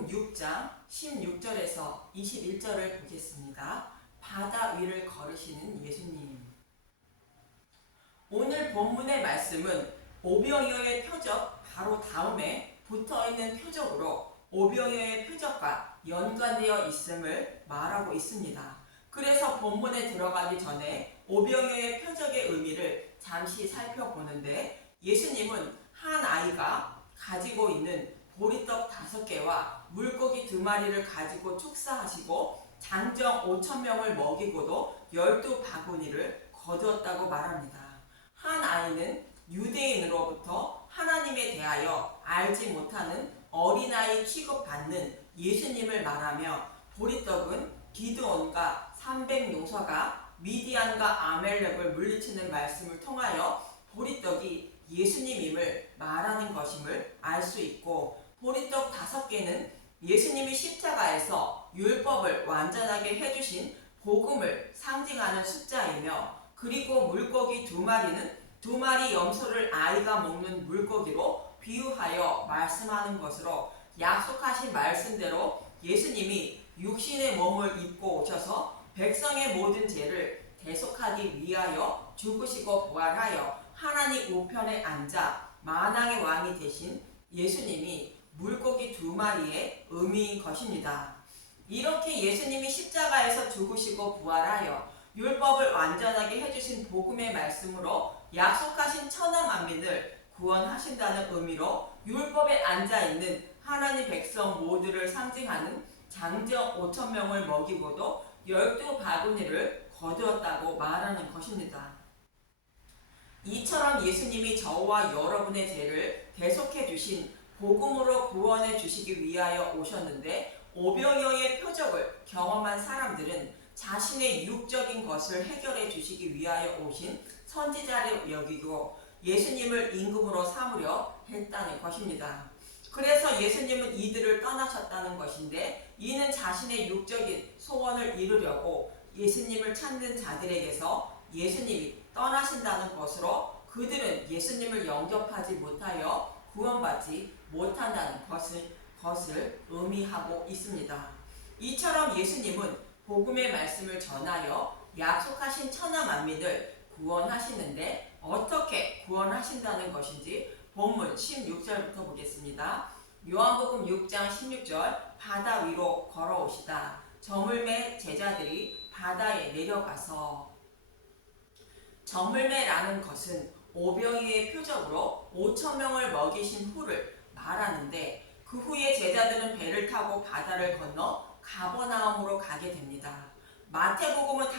요한복음 6장 16절에서 21절을 보겠습니다. 바다 위를 걸으시는 예수님. 오늘 본문의 말씀은 오병이어의 표적 바로 다음에 붙어있는 표적으로 오병이어의 표적과 연관되어 있음을 말하고 있습니다. 그래서 본문에 들어가기 전에 오병이어의 표적의 의미를 잠시 살펴보는데, 예수님은 한 아이가 가지고 있는 보리떡 5개와 물고기 2마리를 가지고 축사하시고 장정 5,000명을 먹이고도 12바구니를 거두었다고 말합니다. 한 아이는 유대인으로부터 하나님에 대하여 알지 못하는 어린아이 취급받는 예수님을 말하며, 보리떡은 기드온과 300용사가 미디안과 아멜렉을 물리치는 말씀을 통하여 보리떡이 예수님임을 말하는 것임을 알 수 있고, 보리떡 5개는 예수님이 십자가에서 율법을 완전하게 해주신 복음을 상징하는 숫자이며, 그리고 물고기 2마리는 2마리 염소를 아이가 먹는 물고기로 비유하여 말씀하는 것으로, 약속하신 말씀대로 예수님이 육신의 몸을 입고 오셔서 백성의 모든 죄를 대속하기 위하여 죽으시고 부활하여 하나님 우편에 앉아 만왕의 왕이 되신 예수님이 물고기 2마리의 의미인 것입니다. 이렇게 예수님이 십자가에서 죽으시고 부활하여 율법을 완전하게 해주신 복음의 말씀으로 약속하신 천하 만민을 구원하신다는 의미로 율법에 앉아있는 하나님 백성 모두를 상징하는 장정 5,000명을 먹이고도 12바구니를 거두었다고 말하는 것입니다. 이처럼 예수님이 저와 여러분의 죄를 대속해 주신 복음으로 구원해 주시기 위하여 오셨는데, 오병이어의 표적을 경험한 사람들은 자신의 육적인 것을 해결해 주시기 위하여 오신 선지자를 여기고 예수님을 임금으로 삼으려 했다는 것입니다. 그래서 예수님은 이들을 떠나셨다는 것인데, 이는 자신의 육적인 소원을 이루려고 예수님을 찾는 자들에게서 예수님이 떠나신다는 것으로, 그들은 예수님을 영접하지 못하여 구원받지 못한다는 것을 의미하고 있습니다. 이처럼 예수님은 복음의 말씀을 전하여 약속하신 천하 만민을 구원하시는데, 어떻게 구원하신다는 것인지 본문 16절부터 보겠습니다. 요한복음 6장 16절, 바다 위로 걸어오시다. 저물매 제자들이 바다에 내려가서. 저물매라는 것은 오병이어의 표적으로 5,000명을 먹이신 후를 말하는데, 그 후에 제자들은 배를 타고 바다를 건너 가버나움으로 가게 됩니다. 마태복음은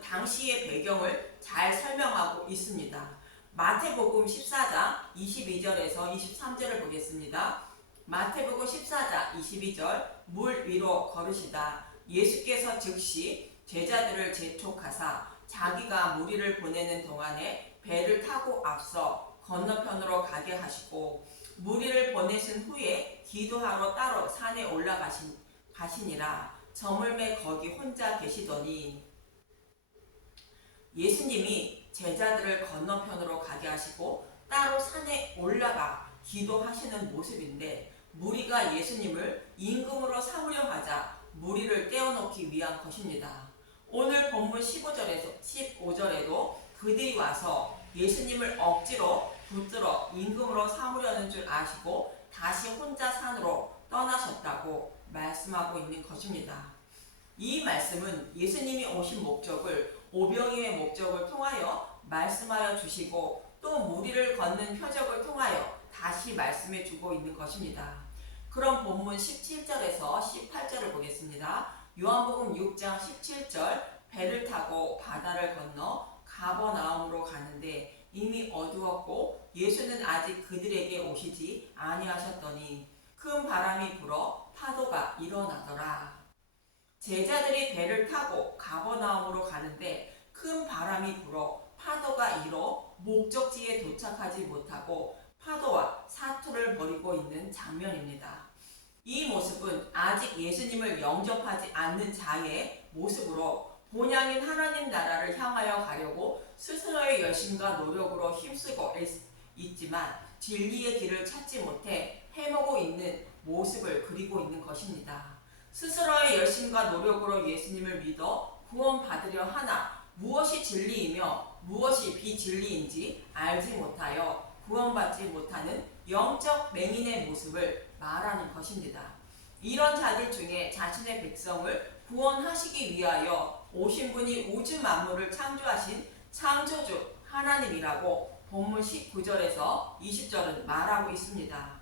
당시의 배경을 잘 설명하고 있습니다. 마태복음 14장 22절에서 23절을 보겠습니다. 마태복음 14장 22절, 물 위로 걸으시다. 예수께서 즉시 제자들을 재촉하사 자기가 무리를 보내는 동안에 배를 타고 앞서 건너편으로 가게 하시고, 무리를 보내신 후에 기도하러 따로 산에 올라가시니라. 저물매 거기 혼자 계시더니, 예수님이 제자들을 건너편으로 가게 하시고 따로 산에 올라가 기도하시는 모습인데, 무리가 예수님을 임금으로 삼으려 하자 무리를 떼어놓기 위한 것입니다. 오늘 본문 15절에도 그들이 와서 예수님을 억지로 붙들어 임금으로 삼으려는 줄 아시고 다시 혼자 산으로 떠나셨다고 말씀하고 있는 것입니다. 이 말씀은 예수님이 오신 목적을, 오병이어의 목적을 통하여 말씀하여 주시고, 또 무리를 걷는 표적을 통하여 다시 말씀해 주고 있는 것입니다. 그럼 본문 17절에서 18절을 보겠습니다. 요한복음 6장 17절, 배를 타고 바다를 건너 가버나움으로 가는데 이미 어두웠고 예수는 아직 그들에게 오시지 아니하셨더니 큰 바람이 불어 파도가 일어나더라. 제자들이 배를 타고 가버나움으로 가는데 큰 바람이 불어 파도가 일어 목적지에 도착하지 못하고 파도와 사투를 벌이고 있는 장면입니다. 이 모습은 아직 예수님을 영접하지 않는 자의 모습으로, 본향인 하나님 나라를 향하여 가려고 스스로의 열심과 노력으로 힘쓰고 있지만 진리의 길을 찾지 못해 해먹고 있는 모습을 그리고 있는 것입니다. 스스로의 열심과 노력으로 예수님을 믿어 구원받으려 하나 무엇이 진리이며 무엇이 비진리인지 알지 못하여 구원받지 못하는 영적 맹인의 모습을 말하는 것입니다. 이런 자들 중에 자신의 백성을 구원하시기 위하여 오신 분이 우주 만물을 창조하신 창조주 하나님이라고 본문 19절에서 20절은 말하고 있습니다.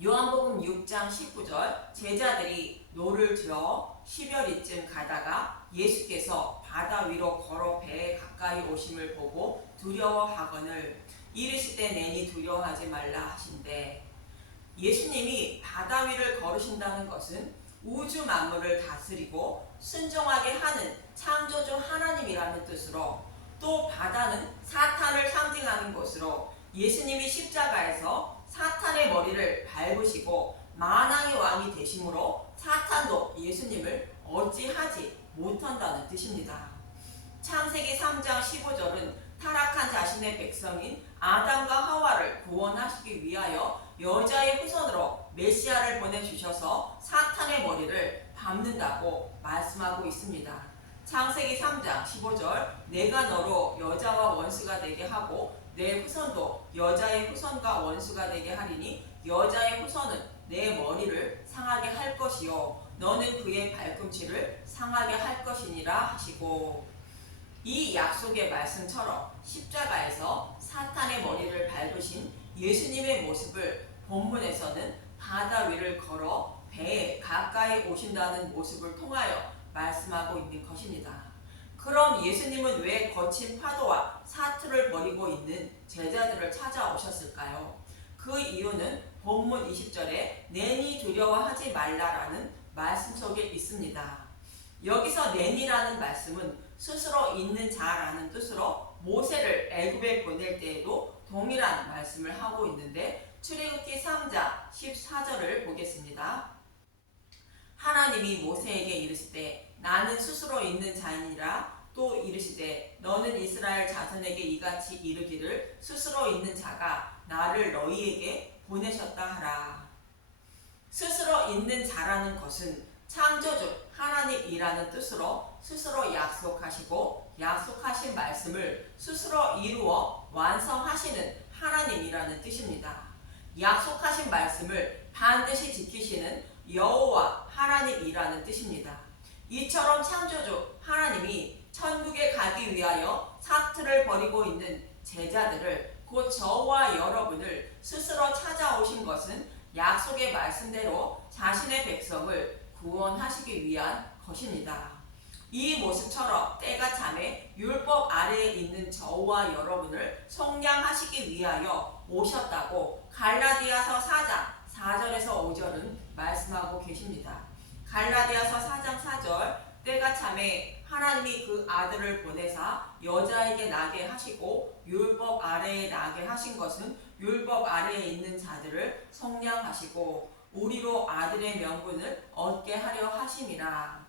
요한복음 6장 19절 제자들이 노를 저어 10여리쯤 가다가 예수께서 바다 위로 걸어 배에 가까이 오심을 보고 두려워하거늘 이르시되 내니 두려워하지 말라 하신대. 예수님이 바다 위를 걸으신다는 것은 우주 만물을 다스리고 순종하게 하는 창조주 하나님이라는 뜻으로, 또 바다는 사탄을 상징하는 것으로 예수님이 십자가에서 사탄의 머리를 밟으시고 만왕의 왕이 되심으로 사탄도 예수님을 어찌하지 못한다는 뜻입니다. 창세기 3장 15절은 타락한 자신의 백성인 아담과 하와를 구원하시기 위하여 여자의 후손으로 메시아를 보내주셔서 사탄의 머리를 밟는다고 말씀하고 있습니다. 창세기 3장 15절 내가 너로 여자와 원수가 되게 하고 내 후손도 여자의 후손과 원수가 되게 하리니 여자의 후손은 내 머리를 상하게 할 것이요 너는 그의 발꿈치를 상하게 할 것이니라 하시고, 이 약속의 말씀처럼 십자가에서 사탄의 머리를 밟으신 예수님의 모습을 본문에서는 바다 위를 걸어 배에 가까이 오신다는 모습을 통하여 말씀하고 있는 것입니다. 그럼 예수님은 왜 거친 파도와 사투를 벌이고 있는 제자들을 찾아오셨을까요? 그 이유는 본문 20절에 내니 두려워하지 말라라는 말씀 속에 있습니다. 여기서 내니라는 말씀은 스스로 있는 자라는 뜻으로 모세를 애굽에 보낼 때에도 동일한 말씀을 하고 있는데, 출애굽기 3장 14절을 보겠습니다. 하나님이 모세에게 이르시되 나는 스스로 있는 자이니라. 또 이르시되 너는 이스라엘 자손에게 이같이 이르기를 스스로 있는 자가 나를 너희에게 보내셨다 하라. 스스로 있는 자라는 것은 창조주 하나님이라는 뜻으로 스스로 약속하시고 약속하신 말씀을 스스로 이루어 완성하시는 하나님이라는 뜻입니다. 약속하신 말씀을 반드시 지키시는 여호와 하나님이라는 뜻입니다. 이처럼 창조주 하나님이 천국에 가기 위하여 사투를 벌이고 있는 제자들을, 곧 저와 여러분을 스스로 찾아오신 것은 약속의 말씀대로 자신의 백성을 구원하시기 위한 것입니다. 이 모습처럼 때가 참에 율법 아래에 있는 저와 여러분을 속량하시기 위하여 오셨다고 갈라디아서 4장 4절에서 5절은 말씀하고 계십니다. 갈라디아서 4장 4절 때가 참에 하나님이 그 아들을 보내사 여자에게 나게 하시고 율법 아래에 나게 하신 것은 율법 아래에 있는 자들을 속량하시고 우리로 아들의 명분을 얻게 하려 하심이라.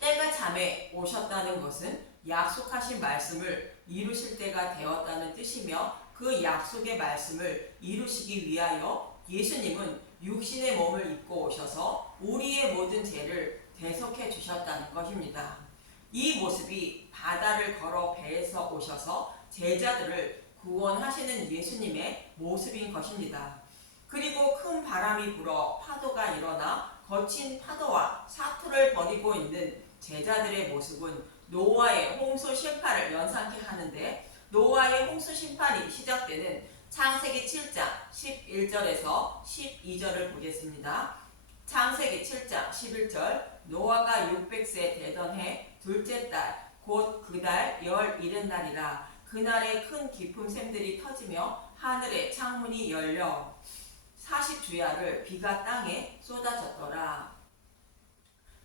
때가 참에 오셨다는 것은 약속하신 말씀을 이루실 때가 되었다는 뜻이며, 그 약속의 말씀을 이루시기 위하여 예수님은 육신의 몸을 입고 오셔서 우리의 모든 죄를 대속해 주셨다는 것입니다. 이 모습이 바다를 걸어 배에서 오셔서 제자들을 구원하시는 예수님의 모습인 것입니다. 그리고 큰 바람이 불어 파도가 일어나 거친 파도와 사투를 벌이고 있는 제자들의 모습은 노아의 홍수 심판을 연상케 하는데, 노아의 홍수 심판이 시작되는 창세기 7장 11절에서 12절을 보겠습니다. 창세기 7장 11절 노아가 600세 되던 해 둘째 달 곧 그 달 11날이라. 그날에 큰 깊은 샘들이 터지며 하늘의 창문이 열려 40주야를 비가 땅에 쏟아졌더라.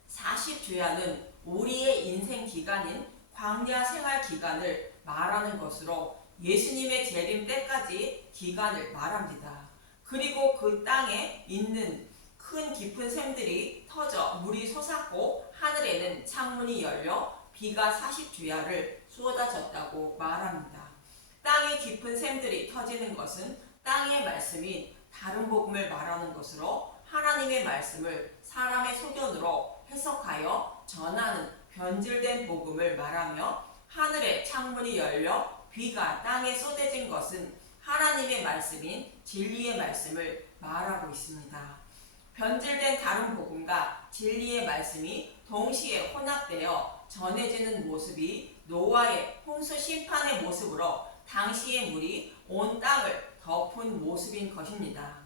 40주야는 우리의 인생 기간인 광야 생활 기간을 말하는 것으로 예수님의 재림 때까지 기간을 말합니다. 그리고 그 땅에 있는 큰 깊은 샘들이 터져 물이 솟았고 하늘에는 창문이 열려 비가 40주야를 쏟아졌다고 말합니다. 땅에 깊은 샘들이 터지는 것은 땅의 말씀인 다른 복음을 말하는 것으로 하나님의 말씀을 사람의 소견으로 해석하여 전하는 변질된 복음을 말하며 하늘의 창문이 열려 비가 땅에 쏟아진 것은 하나님의 말씀인 진리의 말씀을 말하고 있습니다. 변질된 다른 복음과 진리의 말씀이 동시에 혼합되어 전해지는 모습이 노아의 홍수 심판의 모습으로 당시의 물이 온 땅을 덮은 모습인 것입니다.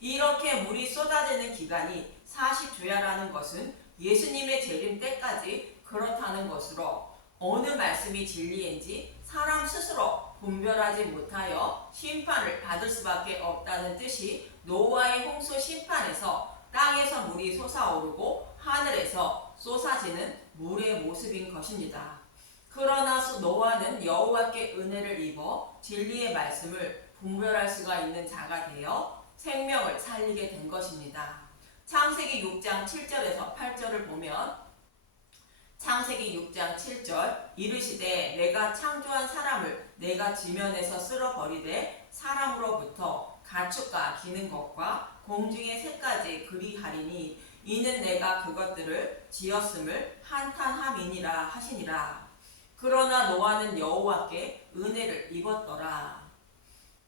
이렇게 물이 쏟아지는 기간이 40주야라는 것은 예수님의 재림 때까지 그렇다는 것으로 어느 말씀이 진리인지 사람 스스로 분별하지 못하여 심판을 받을 수밖에 없다는 뜻이 노아의 홍수 심판에서 땅에서 물이 솟아오르고 하늘에서 쏟아지는 물의 모습인 것입니다. 그러나 노아는 여호와께 은혜를 입어 진리의 말씀을 분별할 수가 있는 자가 되어 생명을 살리게 된 것입니다. 창세기 6장 7절에서 8절을 보면 창세기 6장 7절 이르시되 내가 창조한 사람을 내가 지면에서 쓸어버리되 사람으로부터 가축과 기는 것과 공중의 새까지 그리하리니 이는 내가 그것들을 지었음을 한탄함이니라 하시니라. 그러나 노아는 여호와께 은혜를 입었더라.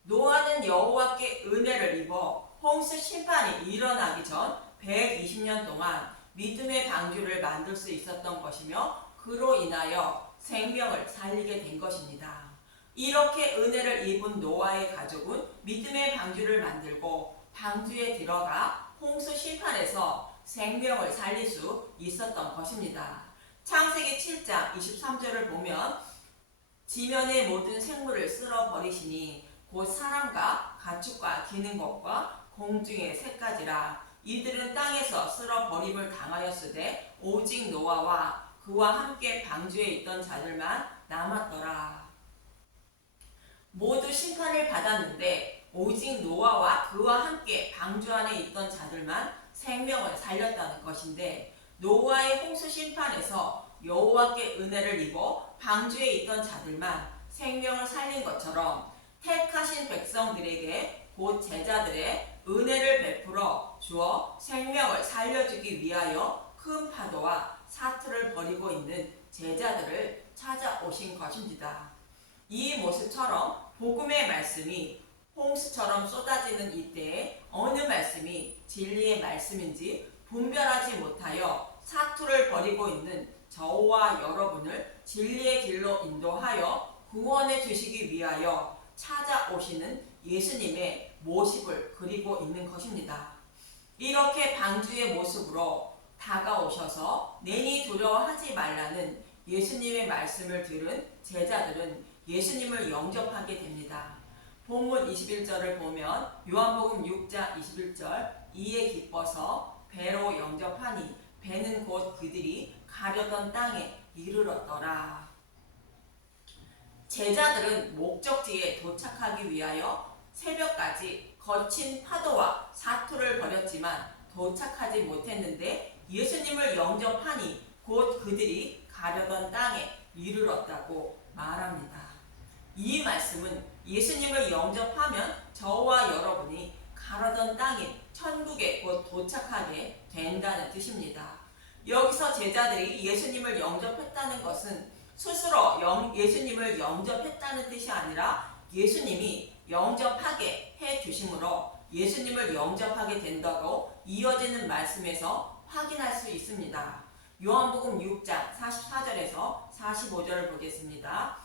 노아는 여호와께 은혜를 입어 홍수 심판이 일어나기 전 120년 동안 믿음의 방주를 만들 수 있었던 것이며 그로 인하여 생명을 살리게 된 것입니다. 이렇게 은혜를 입은 노아의 가족은 믿음의 방주를 만들고 방주에 들어가 홍수 심판에서 생명을 살릴 수 있었던 것입니다. 창세기 7장 23절을 보면 지면의 모든 생물을 쓸어버리시니 곧 사람과 가축과 기는 것과 공중의 새까지라. 이들은 땅에서 쓸어버림을 당하였으되 오직 노아와 그와 함께 방주에 있던 자들만 남았더라. 모두 심판을 받았는데 오직 노아와 그와 함께 방주 안에 있던 자들만 생명을 살렸다는 것인데 노아의 홍수 심판에서 여호와께 은혜를 입어 방주에 있던 자들만 생명을 살린 것처럼 택하신 백성들에게 곧 제자들의 은혜를 베풀어 주어 생명을 살려주기 위하여 큰 파도와 사투를 벌이고 있는 제자들을 찾아오신 것입니다. 이 모습처럼 복음의 말씀이 홍수처럼 쏟아지는 이때에 어느 말씀이 진리의 말씀인지 분별하지 못하여 사투를 벌이고 있는 저와 여러분을 진리의 길로 인도하여 구원해 주시기 위하여 찾아오시는 예수님의 모습을 그리고 있는 것입니다. 이렇게 방주의 모습으로 다가오셔서 내니 두려워하지 말라는 예수님의 말씀을 들은 제자들은 예수님을 영접하게 됩니다. 본문 21절을 보면 요한복음 6장 21절 이에 기뻐서 배로 영접하니 배는 곧 그들이 가려던 땅에 이르렀더라. 제자들은 목적지에 도착하기 위하여 새벽까지 거친 파도와 사투를 벌였지만 도착하지 못했는데 예수님을 영접하니 곧 그들이 가려던 땅에 이르렀다고 말합니다. 이 말씀은 예수님을 영접하면 저와 여러분이 가려던 땅인 천국에 곧 도착하게 된다는 뜻입니다. 여기서 제자들이 예수님을 영접했다는 것은 스스로 예수님을 영접했다는 뜻이 아니라 예수님이 영접하게 해주심으로 예수님을 영접하게 된다고 이어지는 말씀에서 확인할 수 있습니다. 요한복음 6장 44절에서 45절을 보겠습니다.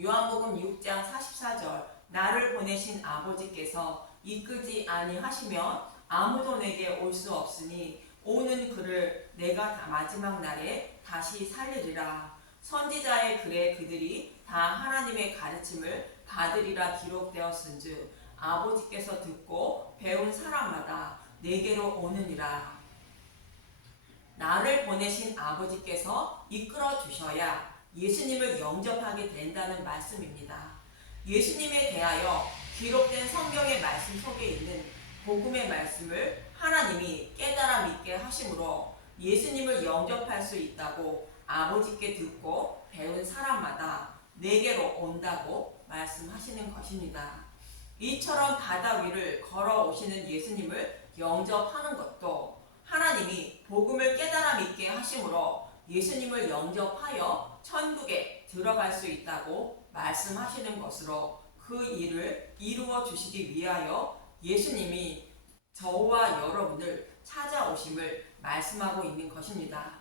요한복음 6장 44절 나를 보내신 아버지께서 이끌지 아니하시면 아무도 내게 올 수 없으니 오는 그를 내가 마지막 날에 다시 살리리라. 선지자의 글에 그들이 다 하나님의 가르침을 받으리라 기록되었은즉 아버지께서 듣고 배운 사람마다 내게로 오느니라. 나를 보내신 아버지께서 이끌어 주셔야 예수님을 영접하게 된다는 말씀입니다. 예수님에 대하여 기록된 성경의 말씀 속에 있는 복음의 말씀을 하나님이 깨달아 믿게 하심으로 예수님을 영접할 수 있다고 아버지께 듣고 배운 사람마다 내게로 온다고 말씀하시는 것입니다. 이처럼 바다 위를 걸어오시는 예수님을 영접하는 것도 하나님이 복음을 깨달아 믿게 하심으로 예수님을 영접하여 천국에 들어갈 수 있다고 말씀하시는 것으로 그 일을 이루어 주시기 위하여 예수님이 저와 여러분을 찾아오심을 말씀하고 있는 것입니다.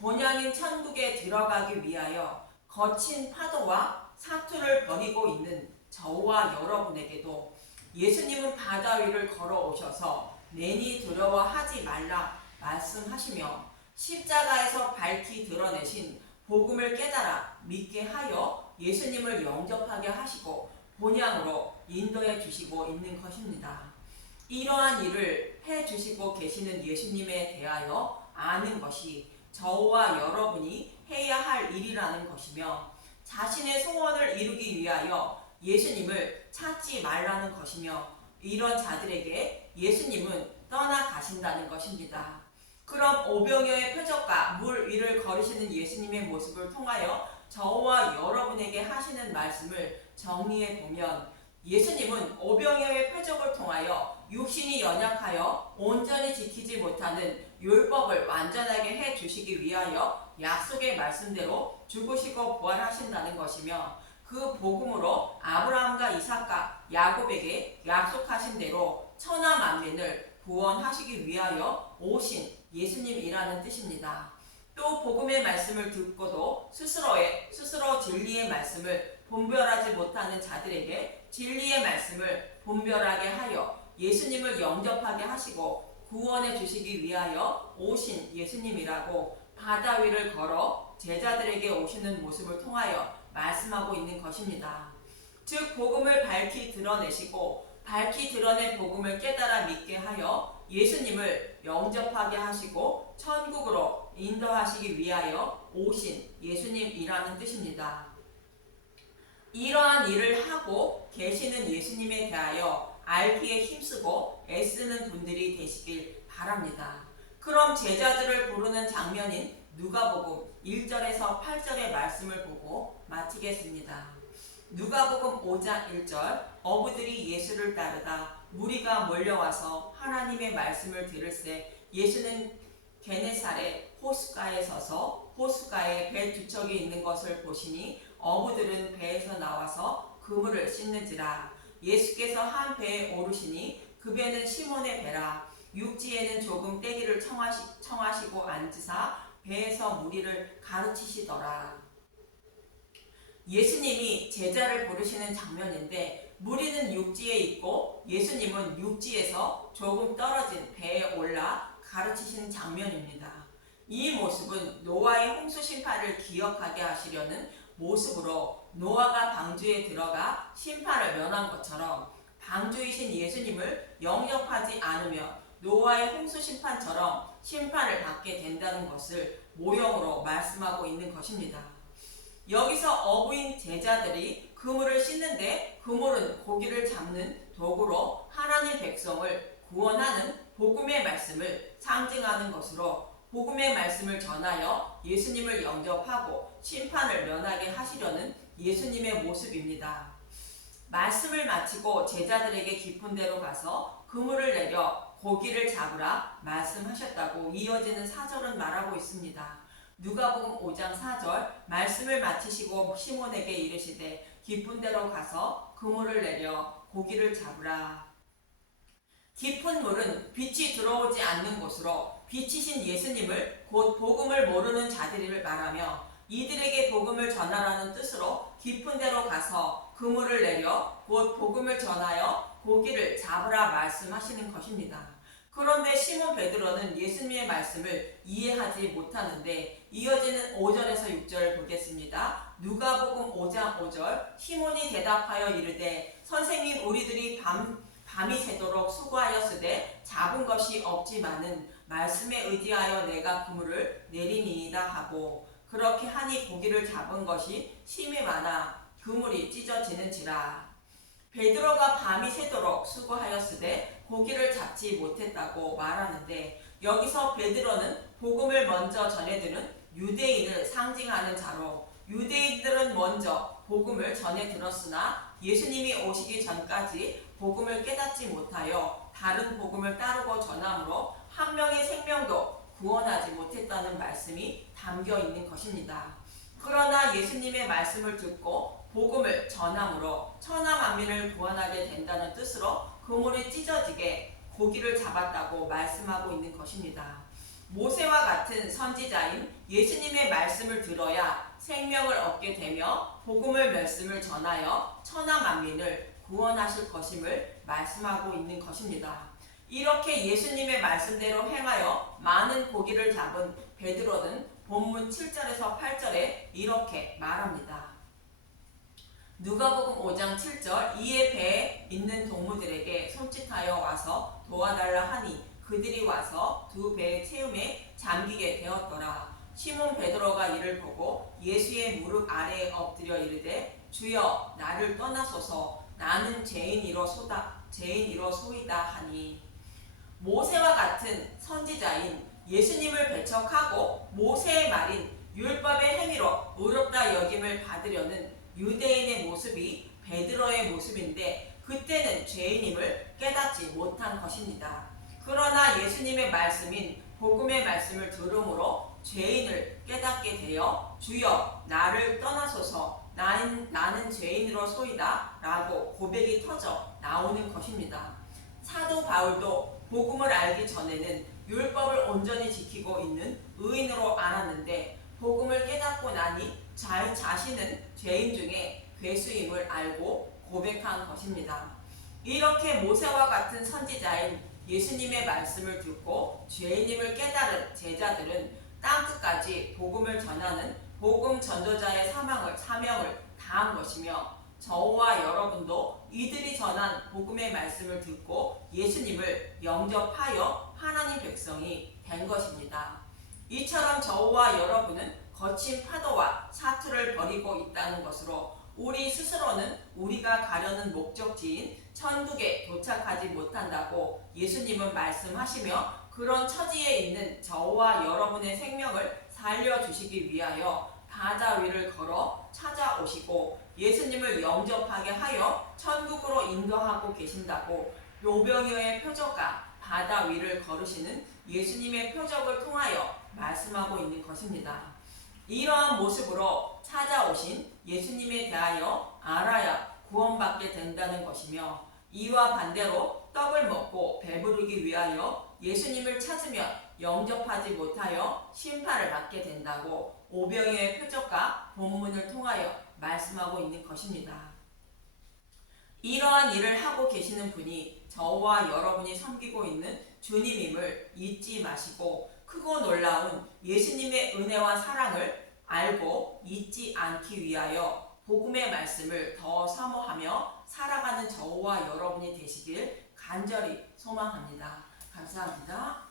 본향인 천국에 들어가기 위하여 거친 파도와 사투를 벌이고 있는 저와 여러분에게도 예수님은 바다 위를 걸어오셔서 내니 두려워하지 말라 말씀하시며 십자가에서 밝히 드러내신 복음을 깨달아 믿게 하여 예수님을 영접하게 하시고 본향으로 인도해 주시고 있는 것입니다. 이러한 일을 해 주시고 계시는 예수님에 대하여 아는 것이 저와 여러분이 해야 할 일이라는 것이며 자신의 소원을 이루기 위하여 예수님을 찾지 말라는 것이며 이런 자들에게 예수님은 떠나가신다는 것입니다. 그럼 오병이어의 표적과 물 위를 걸으시는 예수님의 모습을 통하여 저와 여러분에게 하시는 말씀을 정리해 보면 예수님은 오병이어의 표적을 통하여 육신이 연약하여 온전히 지키지 못하는 율법을 완전하게 해 주시기 위하여 약속의 말씀대로 죽으시고 부활하신다는 것이며 그 복음으로 아브라함과 이삭과 야곱에게 약속하신 대로 천하 만민을 구원하시기 위하여 오신 예수님이라는 뜻입니다. 또 복음의 말씀을 듣고도 스스로 진리의 말씀을 분별하지 못하는 자들에게 진리의 말씀을 분별하게 하여 예수님을 영접하게 하시고 구원해 주시기 위하여 오신 예수님이라고 바다 위를 걸어 제자들에게 오시는 모습을 통하여 말씀하고 있는 것입니다. 즉 복음을 밝히 드러내시고 밝히 드러낸 복음을 깨달아 믿게 하여 예수님을 영접하게 하시고 천국으로 인도하시기 위하여 오신 예수님이라는 뜻입니다. 이러한 일을 하고 계시는 예수님에 대하여 알기에 힘쓰고 애쓰는 분들이 되시길 바랍니다. 그럼 제자들을 부르는 장면인 누가복음 1절에서 8절의 말씀을 보고 마치겠습니다. 누가복음 5장 1절 어부들이 예수를 따르다 무리가 몰려와서 하나님의 말씀을 들을새 예수는 게네사렛 호숫가에 서서 호숫가에 배 두 척이 있는 것을 보시니 어부들은 배에서 나와서 그물을 씻는지라. 예수께서 한 배에 오르시니 그 배는 시몬의 배라. 육지에는 조금 떼기를 청하시고 앉으사 배에서 무리를 가르치시더라. 예수님이 제자를 부르시는 장면인데 무리는 육지에 있고 예수님은 육지에서 조금 떨어진 배에 올라 가르치시는 장면입니다. 이 모습은 노아의 홍수 심판을 기억하게 하시려는 모습으로 노아가 방주에 들어가 심판을 면한 것처럼 방주이신 예수님을 영접하지 않으면 노아의 홍수 심판처럼 심판을 받게 된다는 것을 모형으로 말씀하고 있는 것입니다. 여기서 어부인 제자들이 그물을 씻는데 그물은 고기를 잡는 도구로 하나님 백성을 구원하는 복음의 말씀을 상징하는 것으로 복음의 말씀을 전하여 예수님을 영접하고 심판을 면하게 하시려는 예수님의 모습입니다. 말씀을 마치고 제자들에게 깊은 데로 가서 그물을 내려 고기를 잡으라 말씀하셨다고 이어지는 사절은 말하고 있습니다. 누가복음 5장 4절 말씀을 마치시고 시몬에게 이르시되 깊은 데로 가서 그물을 내려 고기를 잡으라. 깊은 물은 빛이 들어오지 않는 곳으로 빛이신 예수님을 곧 복음을 모르는 자들을 말하며 이들에게 복음을 전하라는 뜻으로 깊은 데로 가서 그물을 내려 곧 복음을 전하여 고기를 잡으라 말씀하시는 것입니다. 그런데 시몬 베드로는 예수님의 말씀을 이해하지 못하는데 이어지는 5절에서 6절을 보겠습니다. 누가복음 5장 5절 시몬이 대답하여 이르되 선생님 우리들이 밤이 새도록 수고하였으되 잡은 것이 없지만은 말씀에 의지하여 내가 그물을 내리니이다 하고 그렇게 하니 고기를 잡은 것이 심히 많아 그물이 찢어지는지라. 베드로가 밤이 새도록 수고하였으되 고기를 잡지 못했다고 말하는데 여기서 베드로는 복음을 먼저 전해드는 유대인을 상징하는 자로 유대인들은 먼저 복음을 전해 들었으나 예수님이 오시기 전까지 복음을 깨닫지 못하여 다른 복음을 따르고 전함으로 한 명의 생명도 구원하지 못했다는 말씀이 담겨 있는 것입니다. 그러나 예수님의 말씀을 듣고 복음을 전함으로 천하 만민을 구원하게 된다는 뜻으로 그물이 찢어지게 고기를 잡았다고 말씀하고 있는 것입니다. 모세와 같은 선지자인 예수님의 말씀을 들어야 생명을 얻게 되며 복음의 말씀을 전하여 천하 만민을 구원하실 것임을 말씀하고 있는 것입니다. 이렇게 예수님의 말씀대로 행하여 많은 고기를 잡은 베드로는 본문 7절에서 8절에 이렇게 말합니다. 누가복음 5장 7절 이에 배에 있는 동무들에게 손짓하여 와서 도와달라 하니 그들이 와서 두 배의 채움에 잠기게 되었더라. 시몬 베드로가 이를 보고 예수의 무릎 아래에 엎드려 이르되 주여 나를 떠나소서 나는 죄인이로소이다 하니 모세와 같은 선지자인 예수님을 배척하고 모세의 말인 율법의 행위로 의롭다 여김을 받으려는 유대인의 모습이 베드로의 모습인데 그때는 죄인임을 깨닫지 못한 것입니다. 그러나 예수님의 말씀인 복음의 말씀을 들음으로 죄인을 깨닫게 되어 주여 나를 떠나소서 나는 죄인으로소이다 라고 고백이 터져 나오는 것입니다. 사도 바울도 복음을 알기 전에는 율법을 온전히 지키고 있는 의인으로 알았는데 복음을 깨닫고 나니 자신은 죄인 중에 괴수임을 알고 고백한 것입니다. 이렇게 모세와 같은 선지자인 예수님의 말씀을 듣고 죄인임을 깨달은 제자들은 땅끝까지 복음을 전하는 복음 전도자의 사명을 다한 것이며 저와 여러분도 이들이 전한 복음의 말씀을 듣고 예수님을 영접하여 하나님 백성이 된 것입니다. 이처럼 저와 여러분은 거친 파도와 사투를 벌이고 있다는 것으로 우리 스스로는 우리가 가려는 목적지인 천국에 도착하지 못한다고 예수님은 말씀하시며 그런 처지에 있는 저와 여러분의 생명을 살려주시기 위하여 바다 위를 걸어 찾아오시고 예수님을 영접하게 하여 천국으로 인도하고 계신다고 오병이어의 표적과 바다 위를 걸으시는 예수님의 표적을 통하여 말씀하고 있는 것입니다. 이러한 모습으로 찾아오신 예수님에 대하여 알아야 구원받게 된다는 것이며 이와 반대로 떡을 먹고 배부르기 위하여 예수님을 찾으면 영접하지 못하여 심판을 받게 된다고 오병이어의 표적과 본문을 통하여 말씀하고 있는 것입니다. 이러한 일을 하고 계시는 분이 저와 여러분이 섬기고 있는 주님임을 잊지 마시고 크고 놀라운 예수님의 은혜와 사랑을 알고 잊지 않기 위하여 복음의 말씀을 더 사모하며 살아가는 저와 여러분이 되시길 간절히 소망합니다. 감사합니다.